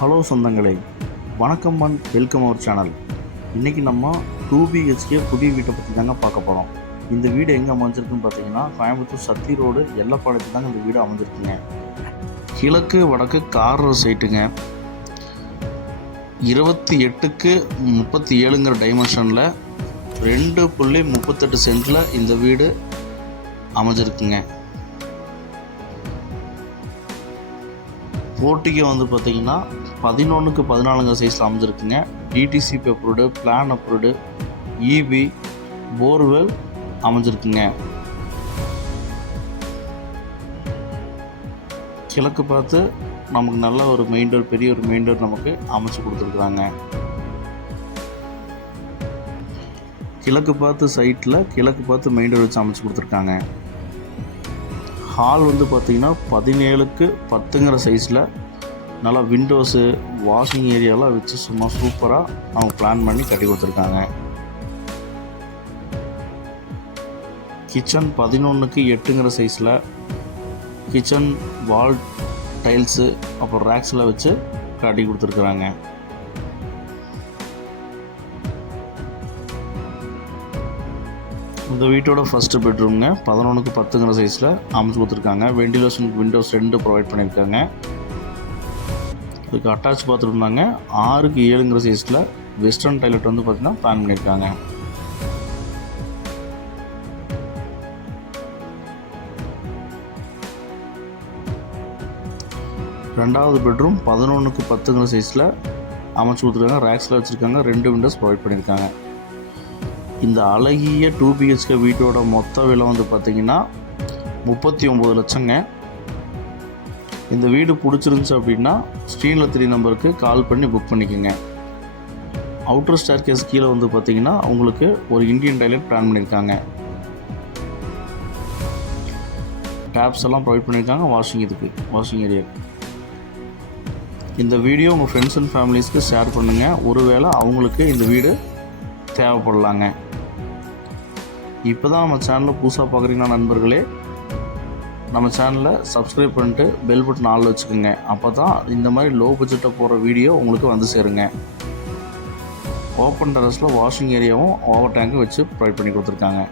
Hello சொந்தங்களே. வணக்கம் and welcome our channel. இன்றைக்கி நம்ம டூ பிஹெச்கே புதிய வீட்டை பற்றி தாங்க பார்க்க போகிறோம் இந்த வீடு எங்கே அமைஞ்சிருக்குன்னு பார்த்தீங்கன்னா கோயம்புத்தூர் சத்தி ரோடு எல்லப்பாளையத்தில் தாங்க இந்த வீடு அமைஞ்சிருக்குங்க. கிழக்கு வடக்கு கார்னர் சைட்டுங்க. இருபத்தி எட்டுக்கு முப்பத்தி ஏழுங்கிற டைமென்ஷனில் ரெண்டு புள்ளி முப்பத்தெட்டு சென்டில் இந்த வீடு அமைஞ்சிருக்குங்க. போட்டிக்கு வந்து பார்த்தீங்கன்னா பதினொன்றுக்கு பதினாலுங்க சைஸில் அமைஞ்சிருக்குங்க. DTC approved plan approved EB borewell அமைஞ்சிருக்குங்க. கிழக்கு பார்த்து நமக்கு நல்ல ஒரு மெயின் டோர் பெரிய ஒரு மெயின் டோர் நமக்கு அமைச்சு கொடுத்துருக்குறாங்க. கிழக்கு பார்த்து சைட்டில் கிழக்கு பார்த்து மெயின் டோர் வச்சு அமைச்சு கொடுத்துருக்காங்க. ஹால் வந்து பார்த்திங்கன்னா பதினேழுக்கு பத்துங்கிற சைஸில் நல்லா விண்டோஸு வாஷிங் ஏரியாலாம் வச்சு சும்மா சூப்பராக அவங்க பிளான் பண்ணி கட்டி கொடுத்துருக்காங்க. கிச்சன் பதினொன்றுக்கு எட்டுங்கிற சைஸில் கிச்சன் வால் டைல்ஸு அப்புறம் ரேக்ஸில் வச்சு கட்டி கொடுத்துருக்குறாங்க. இந்த வீட்டோட ஃபஸ்ட்டு பெட்ரூம்ங்க பதினொன்றுக்கு பத்துங்கிற சைஸில் அமைச்சு கொடுத்துருக்காங்க. வெண்டிலேஷன் விண்டோஸ் ரெண்டு ப்ரொவைட் பண்ணியிருக்காங்க. இதுக்கு அட்டாச் பாத்ரூம் தாங்க. ஆறுக்கு ஏழுங்கிற சைஸில் வெஸ்டர்ன் டாய்லெட் வந்து பார்த்திங்கன்னா பிளான் பண்ணியிருக்காங்க. ரெண்டாவது பெட்ரூம் பதினொன்றுக்கு பத்துங்கிற சைஸில் அமைச்சு கொடுத்துருக்காங்க. ரேக்ஸில் வச்சுருக்காங்க. ரெண்டு விண்டோஸ் ப்ரொவைட் பண்ணியிருக்காங்க. இந்த அழகிய டூ பிஹெச்கே வீட்டோட மொத்த விலை வந்து பார்த்திங்கன்னா முப்பத்தி ஒம்பது லட்சங்க. இந்த வீடு பிடிச்சிருந்துச்சு அப்படின்னா ஸ்க்ரீனில் த்ரீ நம்பருக்கு கால் பண்ணி புக் பண்ணிக்கோங்க. அவுட்டர் ஸ்டேர் கேஸ் கீழே வந்து பார்த்திங்கன்னா உங்களுக்கு ஒரு இந்தியன் டாய்லெட் பிளான் பண்ணியிருக்காங்க. டேப்ஸ் எல்லாம் ப்ரொவைட் பண்ணியிருக்காங்க வாஷிங் இதுக்கு வாஷிங் ஏரியா இந்த வீடியோ உங்கள் ஃப்ரெண்ட்ஸ் அண்ட் ஃபேமிலிஸ்க்கு ஷேர் பண்ணுங்கள் ஒருவேளை அவங்களுக்கு இந்த வீடு தேவைப்படலாங்க. இப்போ தான் நம்ம சேனலில் புதுசாக பார்க்குறீங்கன்னா நண்பர்களே நம்ம சேனலை சப்ஸ்கிரைப் பண்ணிட்டு பெல் பட்டன் ஆள் வச்சுக்கோங்க. அப்போ தான் இந்த மாதிரி லோ பட்ஜெட்டில் போகிற வீடியோ உங்களுக்கு வந்து சேருங்க. ஓப்பன் டெரஸில் வாஷிங் ஏரியாவும் ஓவர் டேங்க்கும் வச்சு ப்ரொவைட் பண்ணி கொடுத்துருக்காங்க.